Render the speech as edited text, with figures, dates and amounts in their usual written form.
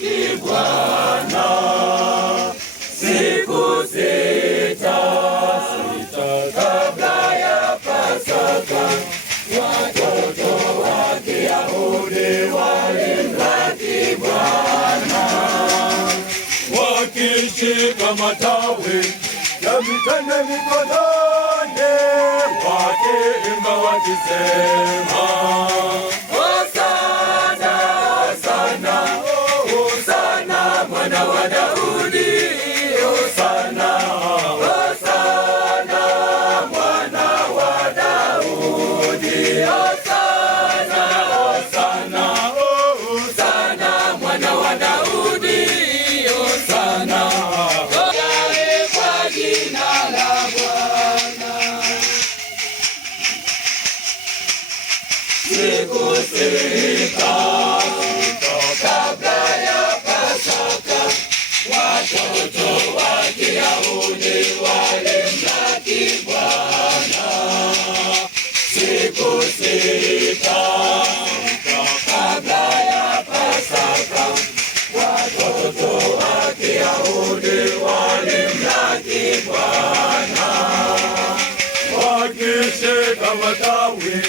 walimlaki Bwana siku sita kabla ya Pasaka. Watoto wa Kiyahudi walimlaki Bwana wakishika matawi ya mitende mikononi, wakiimba wakisema, Hosana, Hosana, Hosana mwana wa Daudi, Hosana, Hosana mwana wa Daudi, Hosana, Hosana, Hosana mwana wa Daudi, Hosana kwa jina la Bwana. Siku sita kabla ya Pasaka, watoto wa Kiyahudi walimlaki Bwana. Siku sita kabla ya Pasaka, watoto wa Kiyahudi walimlaki Bwana wakishika matawi